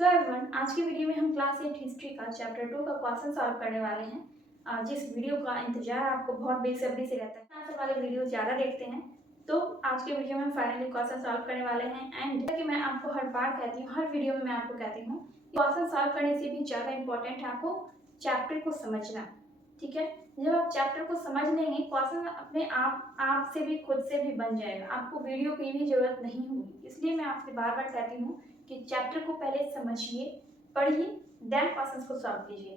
So everyone, आज की video में हम क्लास 8 हिस्ट्री का चैप्टर 2 का क्वेश्चन सॉल्व करने वाले हैं। जिस वीडियो का इंतजार आपको बहुत बेसब्री से रहता है, आंसर वाले वीडियो ज़्यादा देखते हैं, तो आज के वीडियो में हम फाइनली क्वेश्चन सॉल्व करने वाले हैं। एंड जैसा कि मैं आपको हर बार कहती हूँ, हर वीडियो में मैं आपको कहती हूँ, क्वेश्चन सॉल्व करने से भी ज़्यादा इंपॉर्टेंट है आपको चैप्टर को समझना। ठीक है, जब आप चैप्टर को समझ लेंगे, क्वेश्चन अपने आप से भी, खुद से भी बन जाएगा। आपको वीडियो की भी जरूरत नहीं होगी। इसलिए मैं आपसे बार बार कहती हूँ कि चैप्टर को पहले समझिए, पढ़िए, देन क्वेश्चंस को सॉल्व कीजिए।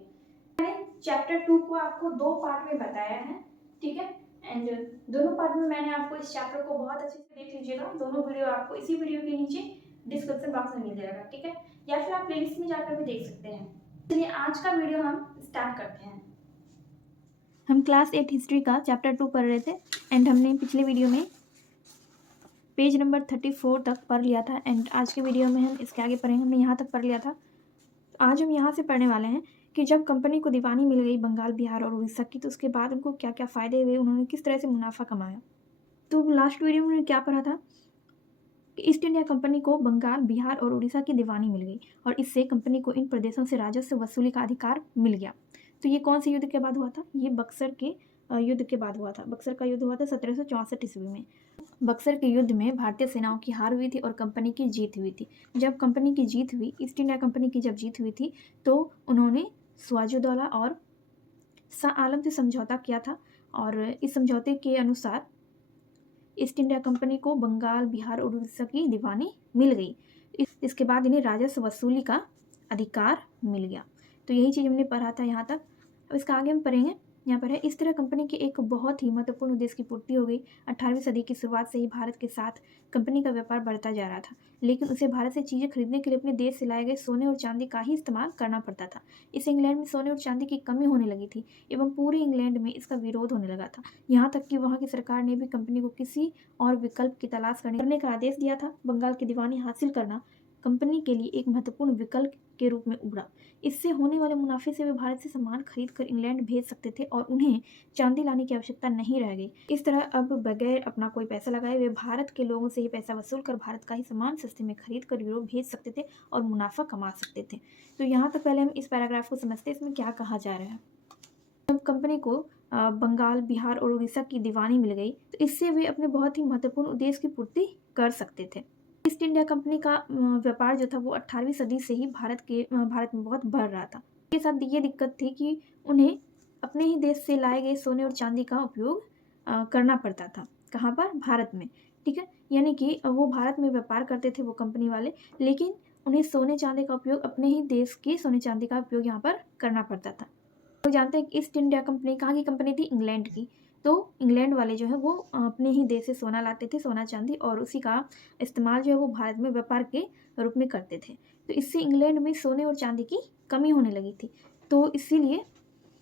मैंने चैप्टर 2 को आपको 2 पार्ट में बताया है, ठीक है। एंड दोनों पार्ट में मैंने आपको इस चैप्टर को बहुत अच्छे से देख लीजिएगा। दोनों वीडियो आपको इसी वीडियो के नीचे डिस्क्रिप्शन बॉक्स में मिल जाएगा, ठीक है, या फिर आप प्लेलिस्ट में जाकर भी देख सकते हैं। चलिए आज का वीडियो हम स्टार्ट करते हैं। हम क्लास 8 हिस्ट्री का चैप्टर 2 पढ़ रहे थे एंड हमने पिछले वीडियो में पेज नंबर 34 तक पढ़ लिया था। एंड आज के वीडियो में हम इसके आगे पढ़ेंगे। हमने यहाँ तक पढ़ लिया था। आज हम यहाँ से पढ़ने वाले हैं कि जब कंपनी को दीवानी मिल गई बंगाल, बिहार और उड़ीसा की, तो उसके बाद उनको क्या क्या फ़ायदे हुए, उन्होंने किस तरह से मुनाफा कमाया। तो लास्ट वीडियो में उन्होंने क्या पढ़ा था कि ईस्ट इंडिया कंपनी को बंगाल, बिहार और उड़ीसा की दीवानी मिल गई और इससे कंपनी को इन प्रदेशों से राजस्व वसूली का अधिकार मिल गया। तो ये कौन से युद्ध के बाद हुआ था? ये बक्सर के युद्ध के बाद हुआ था। बक्सर का युद्ध हुआ था 1764 ईस्वी में। बक्सर के युद्ध में भारतीय सेनाओं की हार हुई थी और कंपनी की जीत हुई थी। जब कंपनी की जीत हुई, ईस्ट इंडिया कंपनी की जब जीत हुई थी, तो उन्होंने सिराजुद्दौला और शाह आलम से समझौता किया था और इस समझौते के अनुसार ईस्ट इंडिया कंपनी को बंगाल, बिहार और उड़ीसा की दीवानी मिल गई। इसके बाद इन्हें राजस्व वसूली का अधिकार मिल गया। तो यही चीज़ हमने पढ़ा था यहाँ तक। अब इसका आगे हम पढ़ेंगे। यहाँ पर है, इस तरह कंपनी के एक बहुत ही महत्वपूर्ण उद्देश्य की पूर्ति हो गई। 18वीं सदी की शुरुआत से ही भारत के साथ कंपनी का व्यापार बढ़ता जा रहा था, लेकिन उसे भारत से चीज़ें खरीदने के लिए अपने देश से लाए गए सोने और चांदी का ही इस्तेमाल करना पड़ता था। इस इंग्लैंड में सोने और चांदी की कमी होने लगी थी एवं पूरे इंग्लैंड में इसका विरोध होने लगा था। यहाँ तक कि वहाँ की सरकार ने भी कंपनी को किसी और विकल्प की तलाश करने का आदेश दिया था। बंगाल की दीवानी हासिल करना कंपनी के लिए एक महत्वपूर्ण विकल्प के रूप में उभरा। इससे होने वाले मुनाफे से वे भारत से सामान खरीद कर इंग्लैंड भेज सकते थे और उन्हें चांदी लाने की आवश्यकता नहीं रह गई। इस तरह अब बगैर अपना कोई पैसा लगाए वे भारत के लोगों से ही पैसा वसूल कर भारत का ही सामान सस्ते में खरीद कर यूरोप भेज सकते थे और मुनाफा कमा सकते थे। तो यहाँ तक पहले हम इस पैराग्राफ को समझते हैं, इसमें क्या कहा जा रहा है। जब कंपनी को बंगाल, बिहार और उड़ीसा की दीवानी मिल गई, तो इससे वे अपने बहुत ही महत्वपूर्ण उद्देश्य की पूर्ति कर सकते थे। ईस्ट इंडिया कंपनी का व्यापार जो था वो 18वीं सदी से ही भारत में बहुत बढ़ रहा था। इसके साथ ये दिक्कत थी कि उन्हें अपने ही देश से लाए गए सोने और चांदी का उपयोग करना पड़ता था। कहाँ पर? भारत में, ठीक है। यानी कि वो भारत में व्यापार करते थे वो कंपनी वाले, लेकिन उन्हें सोने चांदी का उपयोग, अपने ही देश के सोने चांदी का उपयोग यहाँ पर करना पड़ता था। लोग जानते हैं कि ईस्ट इंडिया कंपनी कहाँ की कंपनी थी? इंग्लैंड की। तो इंग्लैंड वाले जो है वो अपने ही देश से सोना लाते थे, सोना चांदी, और उसी का इस्तेमाल जो है वो भारत में व्यापार के रूप में करते थे। तो इससे इंग्लैंड में सोने और चांदी की कमी होने लगी थी। तो इसीलिए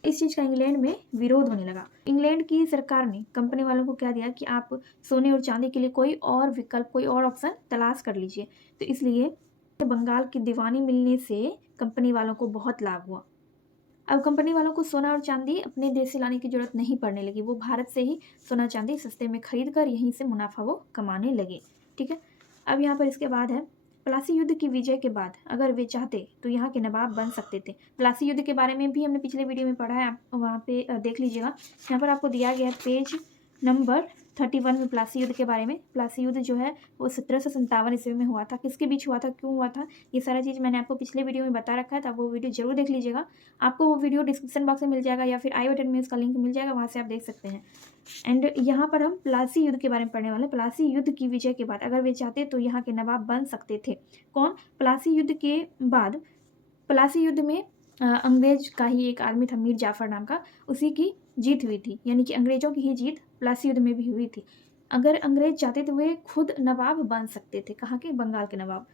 इस चीज़ का इंग्लैंड में विरोध होने लगा। इंग्लैंड की सरकार ने कंपनी वालों को क्या दिया कि आप सोने और चांदी के लिए कोई और विकल्प, कोई और ऑप्शन तलाश कर लीजिए। तो इसलिए बंगाल की दीवानी मिलने से कंपनी वालों को बहुत लाभ हुआ। अब कंपनी वालों को सोना और चांदी अपने देश से लाने की जरूरत नहीं पड़ने लगी। वो भारत से ही सोना चांदी सस्ते में खरीद कर यहीं से मुनाफा वो कमाने लगे, ठीक है। अब यहाँ पर इसके बाद है, प्लासी युद्ध की विजय के बाद अगर वे चाहते तो यहाँ के नवाब बन सकते थे। प्लासी युद्ध के बारे में भी हमने पिछले वीडियो में पढ़ा है, आप वहाँ पे देख लीजिएगा। यहाँ पर आपको दिया गया है पेज नंबर 31 में प्लासी युद्ध के बारे में। प्लासी युद्ध जो है वो 1757 ईस्वी में हुआ था। किसके बीच हुआ था, क्यों हुआ था, ये सारा चीज़ मैंने आपको पिछले वीडियो में बता रखा है, तो आप वो वीडियो जरूर देख लीजिएगा। आपको वो वीडियो डिस्क्रिप्शन बॉक्स में मिल जाएगा या फिर आई बटन में उसका लिंक मिल जाएगा, वहाँ से आप देख सकते हैं। एंड यहाँ पर हम प्लासी युद्ध के बारे में पढ़ने वाले। प्लासी युद्ध की विजय के बाद अगर वे चाहते तो यहाँ के नवाब बन सकते थे। कौन? प्लासी युद्ध के बाद, प्लासी युद्ध में अंग्रेज का ही एक आदमी था, मीर जाफर नाम का, उसी की जीत हुई थी। यानी कि अंग्रेजों की ही जीत प्लासी युद्ध में भी हुई थी। अगर अंग्रेज चाहते तो वे खुद नवाब बन सकते थे। कहाँ के? बंगाल के नवाब।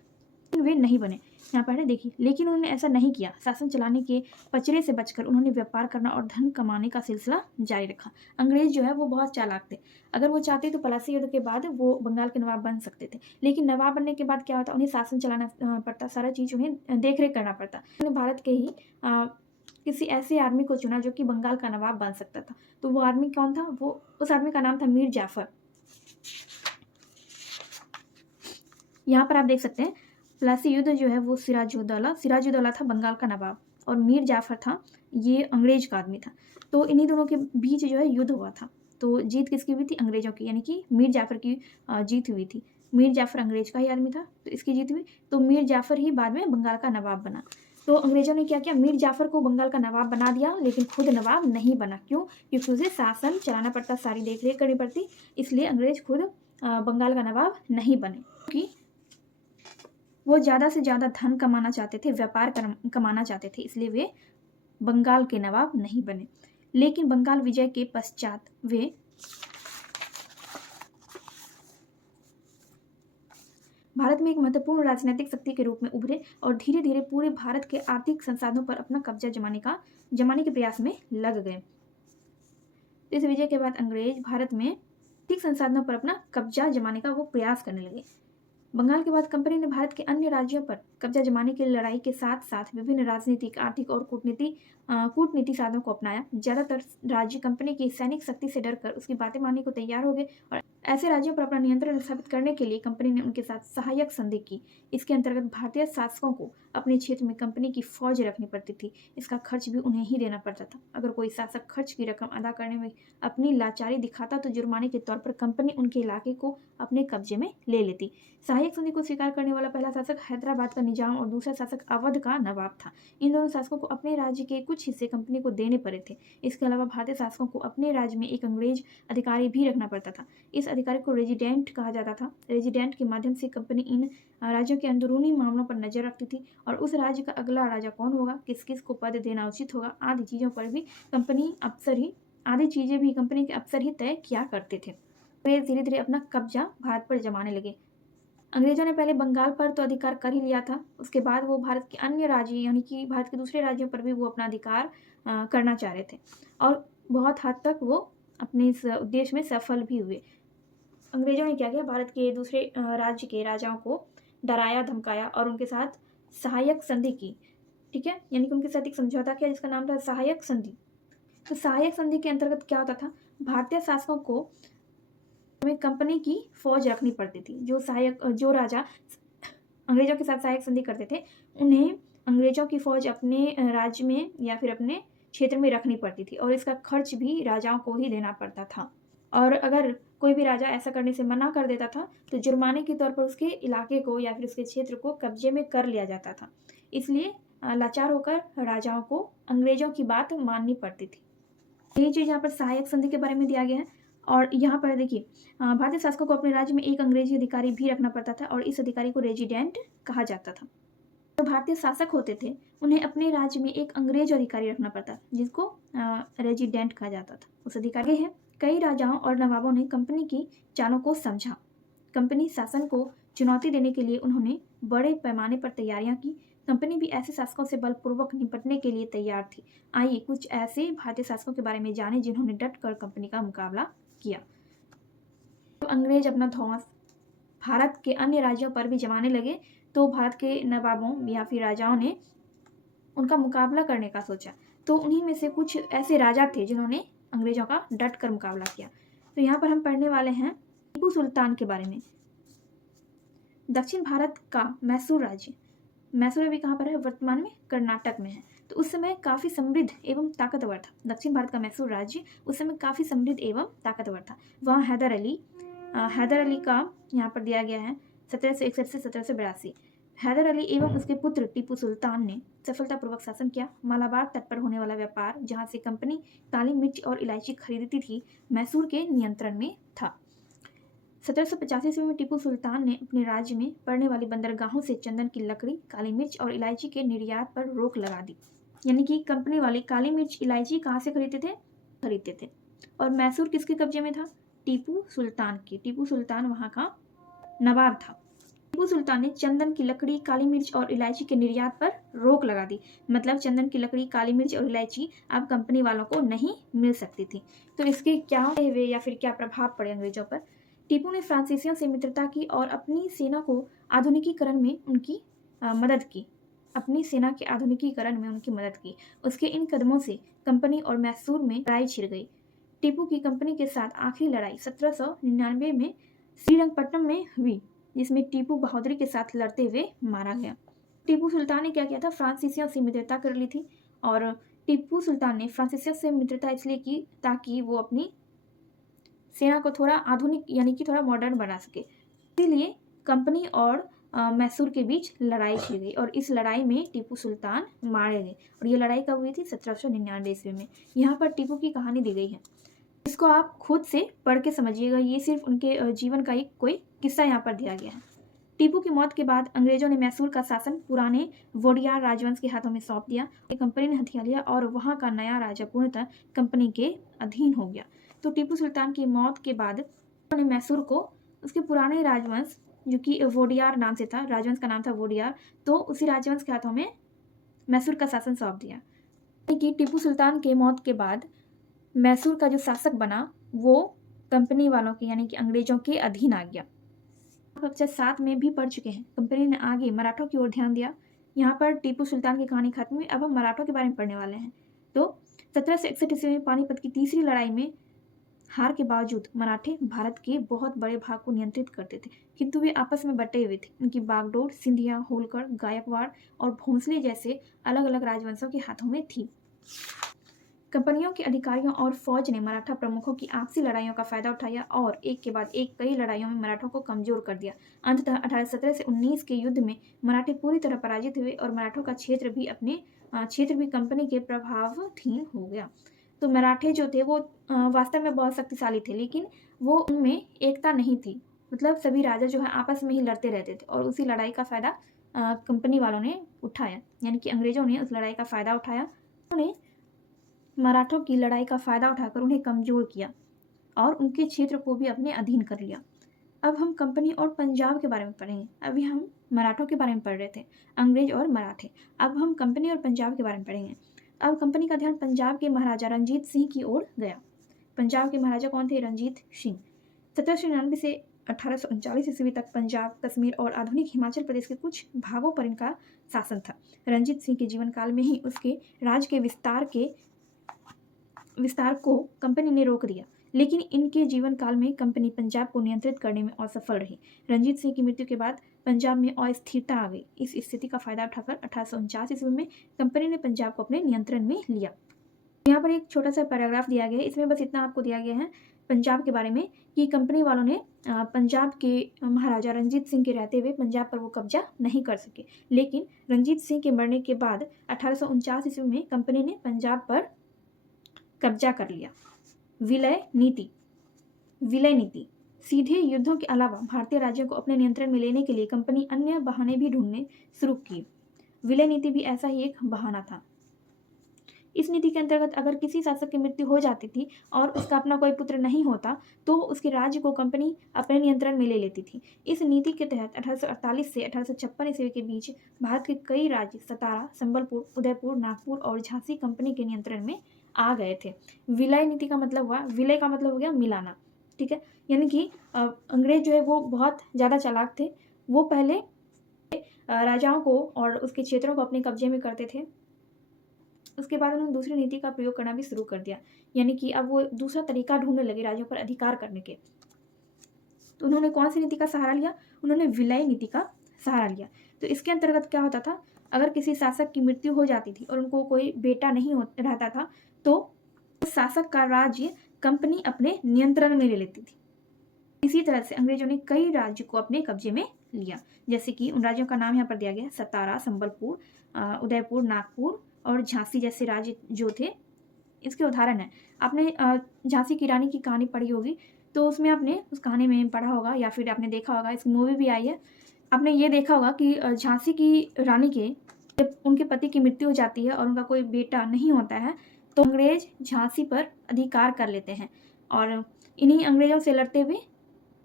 लेकिन वे नहीं बने। यहाँ पर देखिए, लेकिन उन्होंने ऐसा नहीं किया। शासन चलाने के पचड़े से बचकर उन्होंने व्यापार करना और धन कमाने का सिलसिला जारी रखा। अंग्रेज जो है वो बहुत चालाक थे। अगर वो चाहते तो प्लासी युद्ध के बाद वो बंगाल के नवाब बन सकते थे, लेकिन नवाब बनने के बाद क्या होता, उन्हें शासन चलाना पड़ता, सारा चीज़ उन्हें देख रेख करना पड़ता। उन्होंने भारत के ही किसी ऐसे आदमी को चुना जो कि बंगाल का नवाब बन सकता था। तो वो आदमी कौन था? वो उस आदमी का नाम था मीर जाफर। यहाँ पर आप देख सकते हैं, प्लासी युद्ध जो है वो सिराजुद्दौला था बंगाल का नवाब, और मीर जाफर था, ये अंग्रेज का आदमी था। तो इन्हीं दोनों के बीच जो है युद्ध हुआ था। तो जीत किसकी हुई थी? अंग्रेजों की, यानी कि मीर जाफर की जीत हुई थी। मीर जाफर अंग्रेज का ही आदमी था, तो इसकी जीत हुई। तो मीर जाफर ही बाद में बंगाल का नवाब बना। तो अंग्रेजों ने क्या किया? मीर जाफर को बंगाल का नवाब बना दिया, लेकिन खुद नवाब नहीं बना। क्यों? क्योंकि उसे शासन चलाना पड़ता, सारी देख रेख करनी पड़ती, इसलिए अंग्रेज खुद बंगाल का नवाब नहीं बने। क्योंकि वो ज़्यादा से ज़्यादा धन कमाना चाहते थे, व्यापार कमाना चाहते थे, इसलिए वे बंगाल के नवाब नहीं बने। लेकिन बंगाल विजय के पश्चात वे भारत में एक महत्वपूर्ण राजनीतिक शक्ति के रूप में उभरे और धीरे धीरे पूरे भारत के आर्थिक संसाधनों पर अपना कब्जा जमाने के प्रयास में लग गए। इस विजय के बाद अंग्रेज भारत में आर्थिक संसाधनों पर अपना कब्जा जमाने का वो प्रयास करने लगे। बंगाल के बाद कंपनी ने भारत के अन्य राज्यों पर कब्जा जमाने की लड़ाई के साथ साथ विभिन्न राजनीतिक, आर्थिक और कूटनीति साधनों को अपनाया। ज्यादातर राज्य कंपनी की सैनिक शक्ति से डरकर उसकी बातें मानने को तैयार हो गए और ऐसे राज्यों पर अपना नियंत्रण स्थापित करने के लिए कंपनी ने उनके साथ सहायक संधि की। इसके अंतर्गत भारतीय शासकों को अपने क्षेत्र में कंपनी की फौज रखनी पड़ती थी। इसका खर्च भी उन्हें ही देना पड़ता था। अगर कोई शासक खर्च की रकम अदा करने में अपनी लाचारी दिखाता तो जुर्माने के तौर पर कंपनी उनके इलाके को अपने कब्जे में ले लेती। सहायक संधि को स्वीकार करने वाला पहला शासक हैदराबाद का निजाम और दूसरा शासक अवध का नवाब था। इन दोनों शासकों को अपने राज्य के कुछ हिस्से कंपनी को देने पड़े थे। इसके अलावा भारतीय शासकों को अपने राज्य में एक अंग्रेज अधिकारी भी रखना पड़ता था। इस अधिकारी को रेजिडेंट कहा जाता था। रेजिडेंट के माध्यम से कंपनी इन राज्यों के अंदरूनी मामलों पर नजर रखती थी और उस राज्य का अगला राजा कौन होगा, किस किस को पद देना उचित होगा, आदि चीज़ों पर भी आदि चीज़ें भी कंपनी के अफसर ही तय किया करते थे। वे धीरे धीरे अपना कब्जा भारत पर जमाने लगे। अंग्रेजों ने पहले बंगाल पर तो अधिकार कर ही लिया था, उसके बाद वो भारत के अन्य राज्य यानी कि भारत के दूसरे राज्यों पर भी वो अपना अधिकार करना चाह रहे थे और बहुत हद तक वो अपने इस उद्देश्य में सफल भी हुए। अंग्रेजों ने क्या किया? भारत के दूसरे राज्य के राजाओं को डराया, धमकाया और उनके साथ सहायक संधि की। ठीक है, यानी कि उनके साथ एक समझौता किया जिसका नाम था सहायक संधि। तो सहायक संधि के अंतर्गत क्या होता था? भारतीय शासकों को में कंपनी की फौज रखनी पड़ती थी। जो राजा अंग्रेजों के साथ सहायक संधि करते थे, उन्हें अंग्रेजों की फौज अपने राज्य में या फिर अपने क्षेत्र में रखनी पड़ती थी और इसका खर्च भी राजाओं को ही देना पड़ता था। और अगर कोई भी राजा ऐसा करने से मना कर देता था तो जुर्माने के तौर पर उसके इलाके को या फिर उसके क्षेत्र को कब्जे में कर लिया जाता था। इसलिए लाचार होकर राजाओं को अंग्रेजों की बात माननी पड़ती थी। ये चीज़ यहाँ पर सहायक संधि के बारे में दिया गया है। और यहाँ पर देखिए, भारतीय शासकों को अपने राज्य में एक अंग्रेजी अधिकारी भी रखना पड़ता था और इस अधिकारी को रेजिडेंट कहा जाता था। जो भारतीय शासक होते थे उन्हें अपने राज्य में एक अंग्रेज अधिकारी रखना पड़ता जिसको रेजिडेंट कहा जाता था। उस अधिकारी है कई राजाओं और नवाबों ने कंपनी की चालों को समझा। कंपनी शासन को चुनौती देने के लिए उन्होंने बड़े पैमाने पर तैयारियां की। कंपनी भी ऐसे शासकों से बलपूर्वक निपटने के लिए तैयार थी। आइए कुछ ऐसे भारतीय शासकों के बारे में जानें जिन्होंने डट कर कंपनी का मुकाबला किया। तो अंग्रेज अपना धौंस भारत के अन्य राज्यों पर भी जमाने लगे तो भारत के नवाबों या फिर राजाओं ने उनका मुकाबला करने का सोचा। तो उन्हीं में से कुछ ऐसे राजा थे जिन्होंने अंग्रेजों का डट कर मुकाबला किया। तो यहाँ पर हम पढ़ने वाले हैं टीपू सुल्तान के बारे में। दक्षिण भारत का मैसूर राज्य, मैसूर अभी कहाँ पर है? वर्तमान में कर्नाटक में है। तो उस समय काफ़ी समृद्ध एवं ताकतवर था। दक्षिण भारत का मैसूर राज्य उस समय काफ़ी समृद्ध एवं ताकतवर था। वहाँ हैदर अली का यहाँ पर दिया गया है 1761 से 1782। हैदर अली एवं उसके पुत्र टीपू सुल्तान ने सफलतापूर्वक शासन किया। मालाबार तट पर होने वाला व्यापार, जहाँ से कंपनी काली मिर्च और इलायची खरीदती थी, मैसूर के नियंत्रण में था। 1785 ईस्वी में टीपू सुल्तान ने अपने राज्य में पड़ने वाली बंदरगाहों से चंदन की लकड़ी, काली मिर्च और इलायची के निर्यात पर रोक लगा दी। यानी कि कंपनी वाले काली मिर्च, इलायची कहाँ से खरीदते थे और मैसूर किसके कब्जे में था? टीपू सुल्तान के। टीपू सुल्तान वहाँ का नवाब था। टीपू सुल्तान ने चंदन की लकड़ी, काली मिर्च और इलायची के निर्यात पर रोक लगा दी। मतलब चंदन की लकड़ी, काली मिर्च और इलायची अब कंपनी वालों को नहीं मिल सकती थी। तो इसके क्या हुए या फिर क्या प्रभाव पड़े अंग्रेजों पर? टीपू ने फ्रांसीसियों से मित्रता की और अपनी सेना को आधुनिकीकरण में उनकी मदद की। उसके इन कदमों से कंपनी और मैसूर में लड़ाई छिड़ गई। टीपू की कंपनी के साथ आखिरी लड़ाई 1799 में श्रीरंगपट्टनम में हुई। जिसमें टीपू बहादुरी के साथ लड़ते हुए मारा गया। टीपू सुल्तान ने क्या किया था, फ्रांसीसियों से मित्रता कर ली थी। और टीपू सुल्तान ने फ्रांसीसियों से मित्रता इसलिए की ताकि वो अपनी सेना को थोड़ा आधुनिक यानी कि थोड़ा मॉडर्न बना सके। इसीलिए कंपनी और मैसूर के बीच लड़ाई छिड़ गई और इस लड़ाई में टीपू सुल्तान मारे गए। और ये लड़ाई कब हुई थी, 1799 ईस्वी में। यहाँ पर टीपू की कहानी दी गई है, इसको आप खुद से पढ़ के समझिएगा। ये सिर्फ उनके जीवन का एक कोई किस्सा यहाँ पर दिया गया है। टीपू की मौत के बाद अंग्रेजों ने मैसूर का शासन पुराने वोडियार राजवंश के हाथों में सौंप दिया। कंपनी ने हथिया लिया और वहाँ का नया राजा पूर्णतः कंपनी के अधीन हो गया। तो टीपू सुल्तान की मौत के बाद उन्होंने मैसूर को उसके पुराने राजवंश, जो कि वोडियार नाम से था, राजवंश का नाम था वोडियार, तो उसी राजवंश के हाथों में मैसूर का शासन सौंप दिया। कि टीपू सुल्तान के मौत के बाद मैसूर का जो शासक बना वो कंपनी वालों के यानी कि अंग्रेजों के अधीन आ गया। कक्षा 7 में भी पढ़ चुके हैं। कंपनी ने आगे मराठों की ओर ध्यान दिया। यहाँ पर टीपू सुल्तान की कहानी खत्म हुई। अब हम मराठों के बारे में पढ़ने वाले हैं। तो 1761 ईस्वी में पानीपत की तीसरी लड़ाई में हार के बावजूद मराठे भारत के बहुत बड़े भाग को नियंत्रित करते थे, किंतु वे आपस में बटे हुए थे। उनकी बागडोर सिंधिया, होलकर, गायकवाड़ और भोंसले जैसे अलग अलग राजवंशों के हाथों में थी। कंपनियों के अधिकारियों और फौज ने मराठा प्रमुखों की आपसी लड़ाइयों का फायदा उठाया और एक के बाद एक कई लड़ाइयों में मराठों को कमजोर कर दिया। अंततः 1817 से 19 के युद्ध में मराठे पूरी तरह पराजित हुए और मराठों का क्षेत्र भी कंपनी के प्रभावाधीन हो गया। तो मराठे जो थे वो वास्तव में बहुत शक्तिशाली थे, लेकिन वो उनमें एकता नहीं थी। मतलब सभी राजा जो है आपस में ही लड़ते रहते थे और उसी लड़ाई का फायदा कंपनी वालों ने उठाया, यानी कि अंग्रेजों ने उस लड़ाई का फायदा उठाया। उन्होंने मराठों की लड़ाई का फायदा उठाकर उन्हें कमजोर किया और उनके क्षेत्र को भी अपने अधीन कर लिया। अब हम कंपनी और पंजाब के बारे में पढ़ेंगे। अभी हम मराठों के बारे में पढ़ रहे थे, अंग्रेज और मराठे। अब हम कंपनी और पंजाब के बारे में पढ़ेंगे। अब कंपनी का ध्यान पंजाब के महाराजा रंजीत सिंह की ओर गया। पंजाब के महाराजा कौन थे? रंजीत सिंह। 1799 से 1839 ईस्वी तक पंजाब, कश्मीर और आधुनिक हिमाचल प्रदेश के कुछ भागों पर इनका शासन था। रंजीत सिंह के जीवन काल में ही उसके राज के विस्तार को कंपनी ने रोक दिया, लेकिन इनके जीवन काल में कंपनी पंजाब को नियंत्रित करने में असफल रही। रंजीत सिंह की मृत्यु के बाद पंजाब में अस्थिरता आ गई। इस स्थिति का फायदा उठाकर 1849 ईस्वी में कंपनी ने पंजाब को अपने नियंत्रण में लिया। यहाँ पर एक छोटा सा पैराग्राफ दिया गया है, इसमें बस इतना आपको दिया गया है पंजाब के बारे में कि कंपनी वालों ने पंजाब के महाराजा रंजीत सिंह के रहते हुए पंजाब पर वो कब्जा नहीं कर सके, लेकिन रंजीत सिंह के मरने के बाद 1849 ईस्वी में कंपनी ने पंजाब पर कब्जा कर लिया। विलय नीति। सीधे युद्धों के अलावा भारतीय राज्यों को अपने नियंत्रण में लेने के लिए कंपनी अन्य बहाने भी ढूंढने शुरू किए। विलय नीति भी ऐसा ही एक बहाना था। इस नीति के अंतर्गत अगर किसी शासक की मृत्यु हो जाती थी और उसका अपना कोई पुत्र नहीं होता तो उसके राज्य को कंपनी अपने नियंत्रण में ले लेती थी। इस नीति के तहत 1848 से 1856 ईस्वी के बीच भारत के कई राज्य सतारा, संबलपुर, उदयपुर, नागपुर और झांसी कंपनी के नियंत्रण में आ गए थे। विलय नीति का मतलब हुआ, विलय का मतलब हो गया मिलाना, ठीक है। यानी कि अंग्रेज जो है वो बहुत ज़्यादा चालाक थे। वो पहले राजाओं को और उसके क्षेत्रों को अपने कब्जे में करते थे। उसके बाद उन्होंने दूसरी नीति का प्रयोग करना भी शुरू कर दिया, यानी कि अब वो दूसरा तरीका ढूंढने लगे राज्यों पर अधिकार करने के। तो उन्होंने कौन सी नीति का सहारा लिया? उन्होंने विलय नीति का सहारा लिया। तो इसके अंतर्गत क्या होता था, अगर किसी शासक की मृत्यु हो जाती थी और उनको कोई बेटा नहीं रहता था तो उस शासक का राज्य कंपनी अपने नियंत्रण में ले लेती थी। इसी तरह से अंग्रेजों ने कई राज्य को अपने कब्जे में लिया, जैसे कि उन राज्यों का नाम यहाँ पर दिया गया, सतारा, संबलपुर, उदयपुर, नागपुर और झांसी जैसे राज्य जो थे। इसके उदाहरण है, आपने झांसी की रानी की कहानी पढ़ी होगी, तो उसमें आपने उस कहानी में पढ़ा होगा या फिर आपने देखा होगा, इसकी मूवी भी आई है। आपने ये देखा होगा कि झांसी की रानी के जब उनके पति की मृत्यु हो जाती है और उनका कोई बेटा नहीं होता है तो अंग्रेज झांसी पर अधिकार कर लेते हैं और इन्हीं अंग्रेजों से लड़ते हुए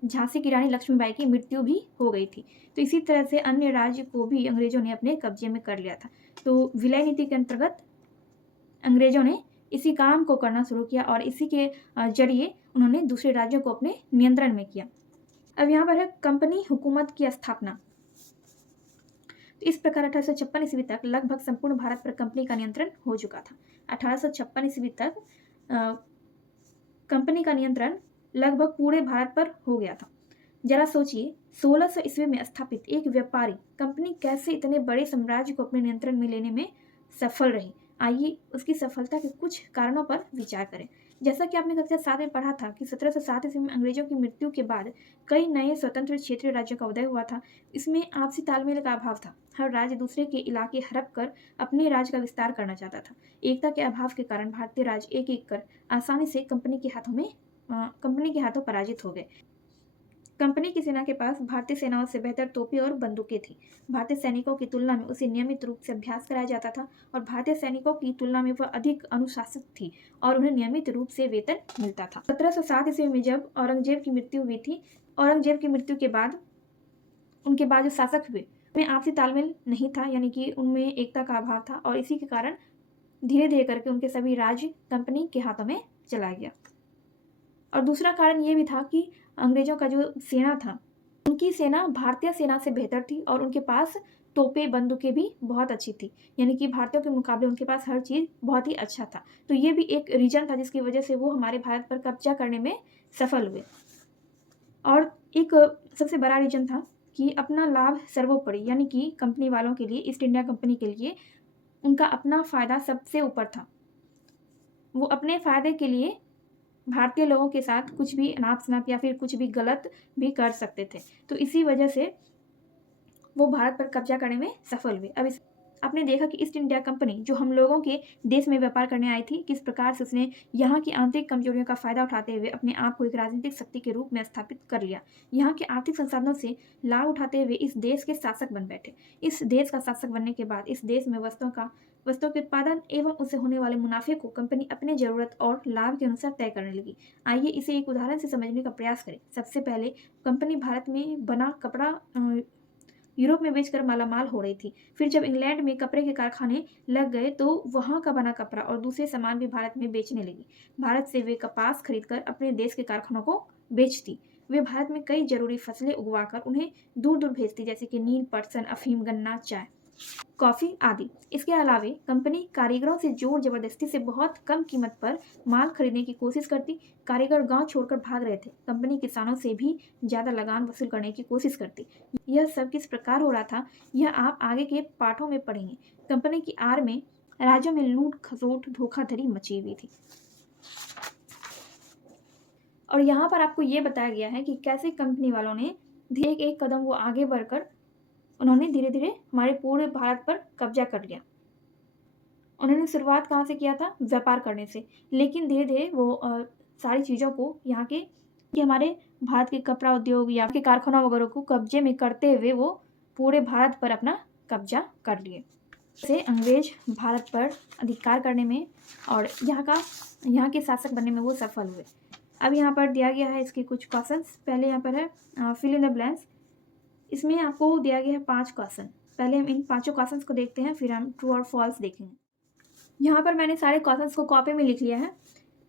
झांसी की रानी लक्ष्मीबाई की मृत्यु भी हो गई थी। तो इसी तरह से अन्य राज्य को भी अंग्रेजों ने अपने कब्जे में कर लिया था। तो विलय नीति के अंतर्गत अंग्रेजों ने इसी काम को करना शुरू किया और इसी के जरिए उन्होंने दूसरे राज्यों को अपने नियंत्रण में किया। अब यहाँ पर है कंपनी हुकूमत की स्थापना। तो इस प्रकार 1856 ईस्वी तक लगभग संपूर्ण भारत पर कंपनी का नियंत्रण हो चुका था। 1856 ईस्वी तक कंपनी का नियंत्रण लगभग पूरे भारत पर हो गया था। जरा सोचिए, 1600 ईस्वी में स्थापित एक व्यापारी कंपनी कैसे इतने बड़े साम्राज्य को अपने नियंत्रण में लेने में सफल रही। आइए उसकी सफलता के कुछ कारणों पर विचार करें। जैसा कि आपने कक्षा 7 में पढ़ा था कि 1707 ईस्वी में अंग्रेजों की मृत्यु के बाद कई नए स्वतंत्र क्षेत्रीय राज्यों का उदय हुआ था। इसमें आपसी तालमेल का अभाव था। हर राज्य दूसरे के इलाके हड़प कर अपने राज्य का विस्तार करना चाहता था। एकता के अभाव के कारण भारतीय राज्य एक एक कर आसानी से कंपनी के हाथों पराजित हो गए। कंपनी की सेना के पास भारतीय सेनाओं से बेहतर तोपें और बंदूकें थी। भारतीय सैनिकों की तुलना में उसे नियमित रूप से अभ्यास कराया जाता था और भारतीय सैनिकों की तुलना में वह अधिक अनुशासित थी और उन्हें नियमित रूप से वेतन मिलता था। 1707 ईस्वी में जब औरंगजेब की मृत्यु हुई थी, औरंगजेब की मृत्यु के बाद उनके बाद जो शासक हुए उनमें आपसी तालमेल नहीं था, यानी कि उनमें एकता का अभाव था और इसी के कारण धीरे धीरे करके उनके सभी राज्य कंपनी के हाथों में चला गया। और दूसरा कारण ये भी था कि अंग्रेजों का जो सेना था, उनकी सेना भारतीय सेना से बेहतर थी और उनके पास तोपें बंदूकें भी बहुत अच्छी थी, यानी कि भारतीयों के मुकाबले उनके पास हर चीज़ बहुत ही अच्छा था। तो ये भी एक रीजन था जिसकी वजह से वो हमारे भारत पर कब्जा करने में सफल हुए। और एक सबसे बड़ा रीजन था कि अपना लाभ सर्वोपरि, यानी कि कंपनी वालों के लिए, ईस्ट इंडिया कंपनी के लिए उनका अपना फ़ायदा सबसे ऊपर था। वो अपने फ़ायदे के लिए भारतीय लोगों के साथ कुछ भी नाप शनाप या फिर कुछ भी गलत भी कर सकते थे। तो इसी वजह से वो भारत पर कब्जा करने में सफल हुए। अब आपने देखा कि ईस्ट इंडिया कंपनी जो हम लोगों के देश में व्यापार करने आई थी, किस प्रकार से उसने यहाँ की आंतरिक कमजोरियों का फायदा उठाते हुए अपने आप को एक राजनीतिक शक्ति के रूप में स्थापित कर लिया। यहाँ के आर्थिक संसाधनों से लाभ उठाते हुए इस देश के शासक बन बैठे। इस देश का शासक बनने के बाद इस देश में वस्तुओं के उत्पादन एवं उससे होने वाले मुनाफे को कंपनी अपने जरूरत और लाभ के अनुसार तय करने लगी। आइए इसे एक उदाहरण से समझने का प्रयास करें। सबसे पहले कंपनी भारत में बना कपड़ा यूरोप में बेचकर मालामाल हो रही थी। फिर जब इंग्लैंड में कपड़े के कारखाने लग गए तो वहाँ का बना कपड़ा और दूसरे सामान भी भारत में बेचने लगी। भारत से वे कपास खरीदकर अपने देश के कारखानों को बेचती। वे भारत में कई जरूरी फसलें उगवाकर उन्हें दूर दूर भेजती, जैसे कि नील, पटसन, अफीम, गन्ना, चाय, कॉफ़ी आदि। इसके अलावे कंपनी कारीगरों से जोर जबरदस्ती से बहुत कम कीमत पर माल खरीदने की कोशिश करती। कारीगर गांव छोड़कर भाग रहे थे। कंपनी किसानों से भी ज़्यादा लगान वसूल करने की कोशिश करती। यह सब किस प्रकार हो रहा था, यह आप आगे के पाठों में पढ़ेंगे। कंपनी की आड़ में राज्यों में लूट खसोट धोखाधड़ी मची हुई थी। और यहाँ पर आपको ये बताया गया है कि कैसे कंपनी वालों ने एक एक कदम वो आगे बढ़कर उन्होंने धीरे धीरे हमारे पूरे भारत पर कब्जा कर लिया। उन्होंने शुरुआत कहाँ से किया था? व्यापार करने से, लेकिन धीरे धीरे वो सारी चीज़ों को यहाँ के कि हमारे भारत के कपड़ा उद्योग या के कारखानों वगैरह को कब्जे में करते हुए वो पूरे भारत पर अपना कब्जा कर लिए। से अंग्रेज भारत पर अधिकार करने में और यहाँ के शासक बनने में वो सफल हुए। अब यहाँ पर दिया गया है इसके कुछ क्वेश्चंस। पहले यहाँ पर है फिल इन द ब्लैंक्स। इसमें आपको दिया गया है 5 क्वेश्चन। पहले हम इन 5 क्वेश्चंस को देखते हैं, फिर हम ट्रू और फॉल्स देखेंगे। यहाँ पर मैंने सारे क्वेश्चंस को कॉपी में लिख लिया है।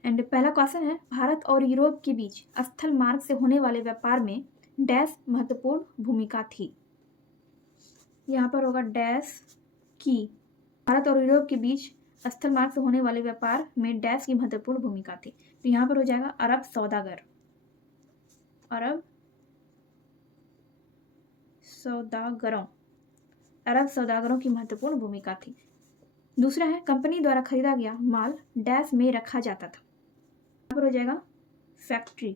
एंड पहला क्वेश्चन है, भारत और यूरोप के बीच स्थल मार्ग से होने वाले व्यापार में डैश महत्वपूर्ण भूमिका थी। यहाँ पर होगा डैश की। भारत और यूरोप के बीच स्थल मार्ग से होने वाले व्यापार में डैश की महत्वपूर्ण भूमिका थी। तो यहाँ पर हो जाएगा अरब सौदागर। अरब सौदागरों की महत्वपूर्ण भूमिका थी। दूसरा है, कंपनी द्वारा खरीदा गया माल डैश में रखा जाता था। यहाँ पर हो जाएगा फैक्ट्री।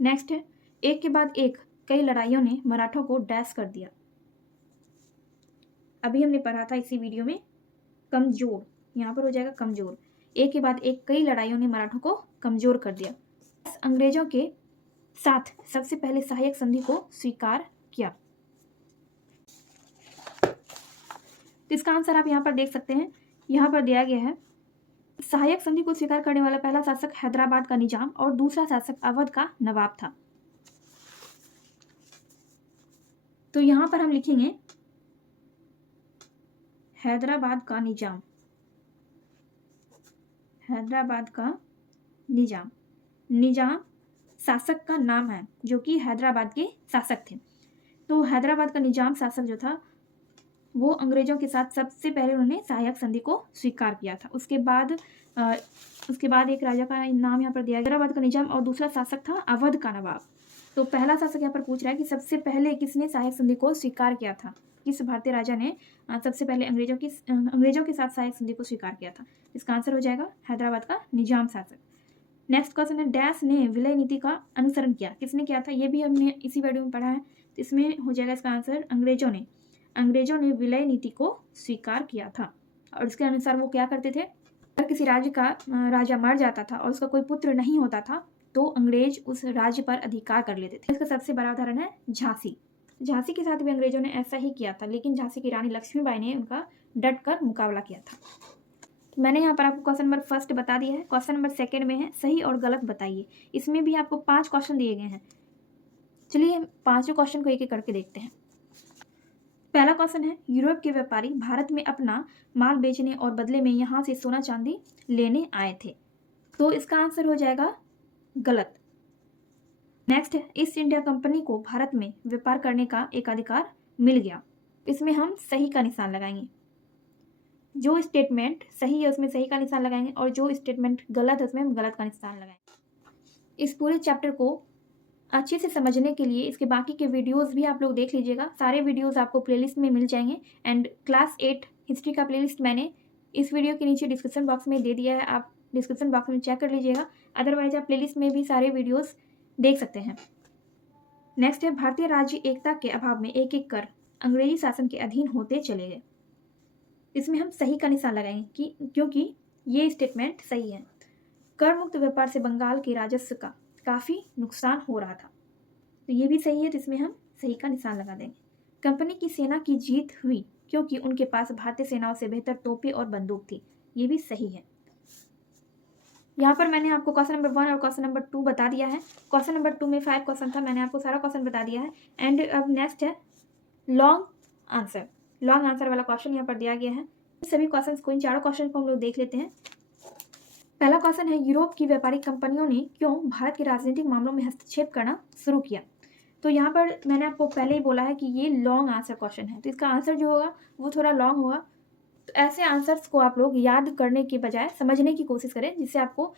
नेक्स्ट है, एक के बाद एक कई लड़ाइयों ने मराठों को डैश कर दिया। अभी हमने पढ़ा था इसी वीडियो में कमजोर। यहाँ पर हो जाएगा कमजोर। एक के बाद एक कई लड़ाइयों ने मराठों को कमजोर कर दिया। अंग्रेजों के साथ सबसे पहले सहायक संधि को स्वीकार किया। तो इसका आंसर आप यहाँ पर देख सकते हैं। यहाँ पर दिया गया है, सहायक संधि को स्वीकार करने वाला पहला शासक हैदराबाद का निजाम और दूसरा शासक अवध का नवाब था। तो यहाँ पर हम लिखेंगे हैदराबाद का निजाम। हैदराबाद का निजाम, निजाम शासक का नाम है जो कि हैदराबाद के शासक थे। तो हैदराबाद का निजाम शासक जो था वो अंग्रेजों के साथ सबसे पहले उन्होंने सहायक संधि को स्वीकार किया था। उसके बाद एक राजा का नाम यहाँ पर दिया गया, हैदराबाद का निजाम, और दूसरा शासक था अवध का नवाब। तो पहला शासक यहाँ पर पूछ रहा है कि सबसे पहले किसने सहायक संधि को स्वीकार किया था, किस भारतीय राजा ने सबसे पहले अंग्रेजों के साथ सहायक संधि को स्वीकार किया था। इसका आंसर हो जाएगा हैदराबाद का निजाम शासक। नेक्स्ट क्वेश्चन है, डैश ने विलय नीति का अनुसरण किया, किसने किया था, ये भी हमने इसी वीडियो में पढ़ा है। तो इसमें हो जाएगा इसका आंसर अंग्रेजों ने विलय नीति को स्वीकार किया था। और इसके अनुसार वो क्या करते थे, अगर किसी राज्य का राजा मर जाता था और उसका कोई पुत्र नहीं होता था तो अंग्रेज उस राज्य पर अधिकार कर लेते थे। इसका सबसे बड़ा उदाहरण है झांसी के साथ भी अंग्रेजों ने ऐसा ही किया था, लेकिन झांसी की रानी लक्ष्मीबाई ने उनका डट कर मुकाबला किया था। मैंने यहाँ पर आपको क्वेश्चन नंबर फर्स्ट बता दिया है। क्वेश्चन नंबर सेकंड में है सही और गलत बताइए। इसमें भी आपको 5 क्वेश्चन दिए गए हैं। चलिए 5 क्वेश्चन को एक एक करके देखते हैं। पहला क्वेश्चन है, यूरोप के व्यापारी भारत में अपना माल बेचने और बदले में यहाँ से सोना चांदी लेने आए थे। तो इसका आंसर हो जाएगा गलत। नेक्स्ट है, ईस्ट इंडिया कंपनी को भारत में व्यापार करने का एक अधिकार मिल गया। इसमें हम सही का निशान लगाएंगे। जो स्टेटमेंट सही है उसमें सही का निशान लगाएंगे और जो स्टेटमेंट गलत है उसमें हम गलत का निशान लगाएंगे। इस पूरे चैप्टर को अच्छे से समझने के लिए इसके बाकी के वीडियोस भी आप लोग देख लीजिएगा। सारे वीडियोस आपको प्लेलिस्ट में मिल जाएंगे एंड क्लास 8 हिस्ट्री का प्लेलिस्ट मैंने इस वीडियो के नीचे डिस्क्रिप्शन बॉक्स में दे दिया है, आप डिस्क्रिप्शन बॉक्स में चेक कर लीजिएगा। अदरवाइज आप प्लेलिस्ट में भी सारे वीडियोस देख सकते हैं। नेक्स्ट है, भारतीय राज्य एकता के अभाव में एक एक कर अंग्रेजी शासन के अधीन होते चले गए। इसमें हम सही का निशान लगाएंगे क्योंकि ये स्टेटमेंट सही है। कर मुक्त व्यापार से बंगाल के राजस्व का काफ़ी नुकसान हो रहा था, तो ये भी सही है, तो इसमें हम सही का निशान लगा देंगे। कंपनी की सेना की जीत हुई क्योंकि उनके पास भारतीय सेनाओं से बेहतर तोपें और बंदूक थी, ये भी सही है। यहाँ पर मैंने आपको क्वेश्चन नंबर 1 और क्वेश्चन नंबर 2 बता दिया है। क्वेश्चन नंबर 2 में 5 क्वेश्चन था, मैंने आपको सारा क्वेश्चन बता दिया है। एंड अब नेक्स्ट है लॉन्ग आंसर वाला क्वेश्चन यहाँ पर दिया गया है। सभी क्वेश्चन को, इन चारों क्वेश्चन को हम लोग देख लेते हैं। पहला क्वेश्चन है, यूरोप की व्यापारिक कंपनियों ने क्यों भारत के राजनीतिक मामलों में हस्तक्षेप करना शुरू किया। तो यहाँ पर मैंने आपको पहले ही बोला है कि ये लॉन्ग आंसर क्वेश्चन है, तो इसका आंसर जो होगा वो थोड़ा लॉन्ग होगा। तो ऐसे आंसर्स को आप लोग याद करने की बजाय समझने की कोशिश करें, जिससे आपको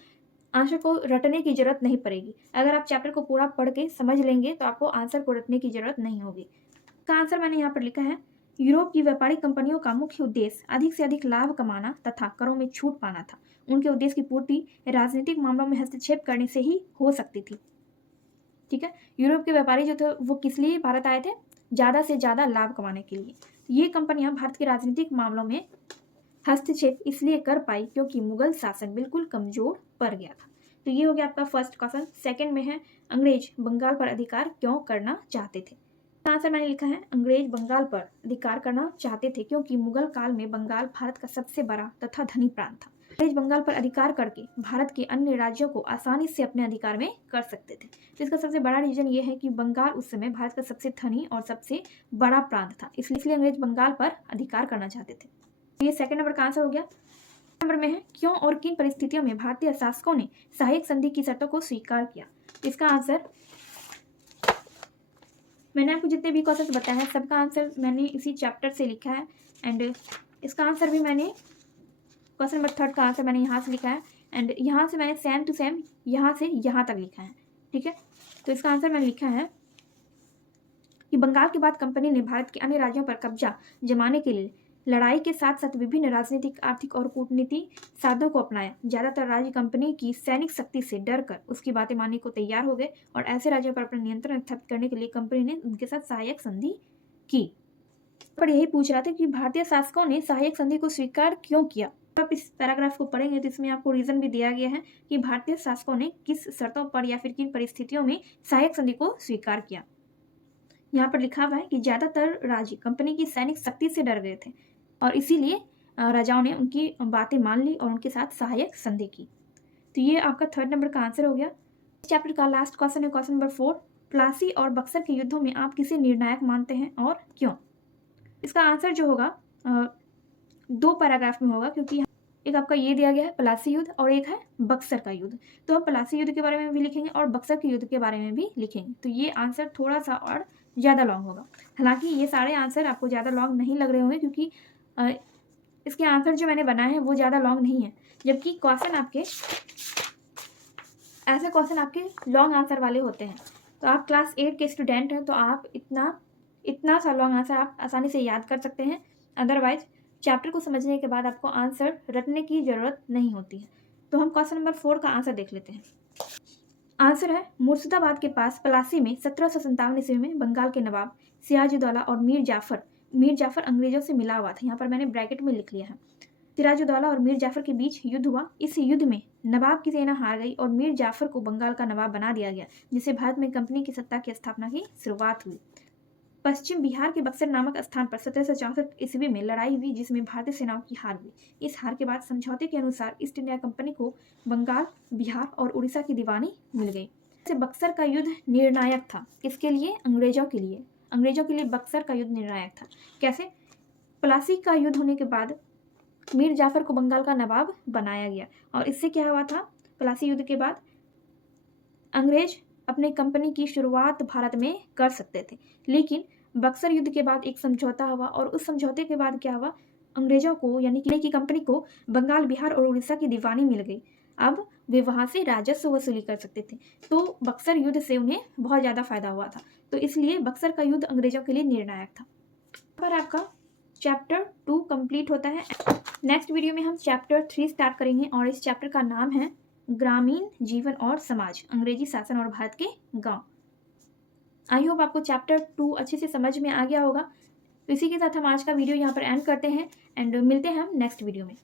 आंसर को रटने की जरूरत नहीं पड़ेगी। अगर आप चैप्टर को पूरा पढ़ के समझ लेंगे तो आपको आंसर को रटने की जरूरत नहीं होगी। इसका आंसर मैंने यहाँ पर लिखा है, यूरोप की व्यापारिक कंपनियों का मुख्य उद्देश्य अधिक से अधिक लाभ कमाना तथा करों में छूट पाना था। उनके उद्देश्य की पूर्ति राजनीतिक मामलों में हस्तक्षेप करने से ही हो सकती थी। ठीक है, यूरोप के व्यापारी जो थे वो किस लिए भारत आए थे, ज़्यादा से ज़्यादा लाभ कमाने के लिए। ये कंपनियां भारत के राजनीतिक मामलों में हस्तक्षेप इसलिए कर पाई क्योंकि मुगल शासन बिल्कुल कमजोर पड़ गया था। तो ये हो गया आपका फर्स्ट क्वेश्चन। सेकंड में है, अंग्रेज बंगाल पर अधिकार क्यों करना चाहते थे। आंसर मैंने लिखा है, अंग्रेज बंगाल पर अधिकार करना चाहते थे क्योंकि मुगल काल में बंगाल भारत का सबसे बड़ा तथा धनी प्रांत था। अंग्रेज बंगाल पर अधिकार करके भारत के अन्य राज्यों को आसानी से अपने अधिकार में कर सकते थे। तो इसका सबसे बड़ा रीजन ये है कि बंगाल उस समय भारत का सबसे धनी और सबसे बड़ा प्रांत था, इसलिए अंग्रेज बंगाल पर अधिकार करना चाहते थे। तो ये सेकंड नंबर का आंसर हो गया। नंबर में है, क्यों और किन परिस्थितियों में भारतीय शासकों ने सहायक संधि की शर्तों को स्वीकार किया। इसका आंसर मैंने आपको जितने भी क्वेश्चन बताया है सबका आंसर मैंने इसी चैप्टर से लिखा है। एंड इसका आंसर भी मैंने क्वेश्चन नंबर 3 का आंसर मैंने यहाँ से लिखा है। एंड यहाँ से मैंने सेम टू सेम यहाँ से यहाँ तक लिखा है। ठीक है, तो इसका आंसर मैंने लिखा है कि बंगाल के बाद कंपनी ने भारत के अन्य राज्यों पर कब्जा जमाने के लिए लड़ाई के साथ साथ विभिन्न राजनीतिक, आर्थिक और कूटनीतिक साधनों को अपनाया। ज्यादातर राज्य कंपनी की सैनिक शक्ति से डरकर उसकी बातें मानने को तैयार हो गए और ऐसे राज्यों पर अपना नियंत्रण स्थापित करने के लिए कंपनी ने उनके साथ सहायक संधि की। पर यही पूछ रहा था कि भारतीय शासकों ने सहायक संधि को स्वीकार क्यों किया। आप इस पैराग्राफ को पढ़ेंगे तो इसमें आपको रीजन भी दिया गया है कि भारतीय शासकों ने किस शर्तों पर या फिर किन परिस्थितियों में सहायक संधि को स्वीकार किया। यहाँ पर लिखा हुआ है कि ज्यादातर राज्य कंपनी की सैनिक शक्ति से डर गए थे और इसीलिए राजाओं ने उनकी बातें मान ली और उनके साथ सहायक संधि की। तो ये आपका 3rd नंबर का आंसर हो गया। इस चैप्टर का लास्ट क्वेश्चन है क्वेश्चन नंबर 4, प्लासी और बक्सर के युद्धों में आप किसे निर्णायक मानते हैं और क्यों। इसका आंसर जो होगा 2 पैराग्राफ में होगा, क्योंकि एक आपका ये दिया गया है प्लासी युद्ध और एक है बक्सर का युद्ध। तो हम प्लासी युद्ध के बारे में भी लिखेंगे और बक्सर के युद्ध के बारे में भी लिखेंगे। तो ये आंसर थोड़ा सा और ज़्यादा लॉन्ग होगा। हालांकि ये सारे आंसर आपको ज़्यादा लॉन्ग नहीं लग रहे होंगे, क्योंकि इसके आंसर जो मैंने बनाए हैं वो ज़्यादा लॉन्ग नहीं है, जबकि क्वेश्चन आपके ऐसे क्वेश्चन आपके लॉन्ग आंसर वाले होते हैं। तो आप क्लास 8 के स्टूडेंट हैं तो आप इतना सा लॉन्ग आंसर आप आसानी से याद कर सकते हैं। अदरवाइज चैप्टर को समझने के बाद आपको आंसर रटने की ज़रूरत नहीं होती है। तो हम क्वेश्चन नंबर 4 का आंसर देख लेते हैं। आंसर है, मुर्शिदाबाद के पास पलासी में 1757 ईस्वी में बंगाल के नवाब सिराजुद्दौला और मीर जाफर अंग्रेजों से मिला हुआ था। यहाँ पर मैंने ब्रैकेट में लिख लिया है। सिराजुद्दौला और मीर जाफर के बीच युद्ध हुआ। इस युद्ध में नवाब की सेना हार गई और मीर जाफर को बंगाल का नवाब बना दिया गया, जिससे भारत में कंपनी की सत्ता की स्थापना की शुरुआत हुई। पश्चिम बिहार के बक्सर नामक स्थान पर 1764 ईस्वी में लड़ाई हुई, जिसमें भारतीय सेनाओं की हार हुई। इस हार के बाद समझौते के अनुसार ईस्ट इंडिया कंपनी को बंगाल, बिहार और उड़ीसा की दीवानी मिल गई। बक्सर का युद्ध निर्णायक था। किसके लिए? अंग्रेजों के लिए। अंग्रेजों के लिए बक्सर का युद्ध निर्णायक था। कैसे? प्लासी का युद्ध होने के बाद मीर जाफर को बंगाल का नवाब बनाया गया, और इससे क्या हुआ था? प्लासी युद्ध के बाद अंग्रेज अपने कंपनी की शुरुआत भारत में कर सकते थे, लेकिन बक्सर युद्ध के बाद एक समझौता हुआ, और उस समझौते के बाद क्या हुआ? अंग्रेजों को यानी कि कंपनी को बंगाल, बिहार और उड़ीसा की दीवानी मिल गई। अब वे वहां से राजस्व वसूली कर सकते थे, तो बक्सर युद्ध से उन्हें बहुत ज़्यादा फायदा हुआ था। तो इसलिए बक्सर का युद्ध अंग्रेजों के लिए निर्णायक था। पर आपका चैप्टर 2 कंप्लीट होता है। नेक्स्ट वीडियो में हम चैप्टर 3 स्टार्ट करेंगे, और इस चैप्टर का नाम है ग्रामीण जीवन और समाज, अंग्रेजी शासन और भारत के गांव। आई होप आपको चैप्टर 2 अच्छे से समझ में आ गया होगा। तो इसी के साथ हम आज का वीडियो यहाँ पर एंड करते हैं, एंड मिलते हैं हम नेक्स्ट वीडियो में।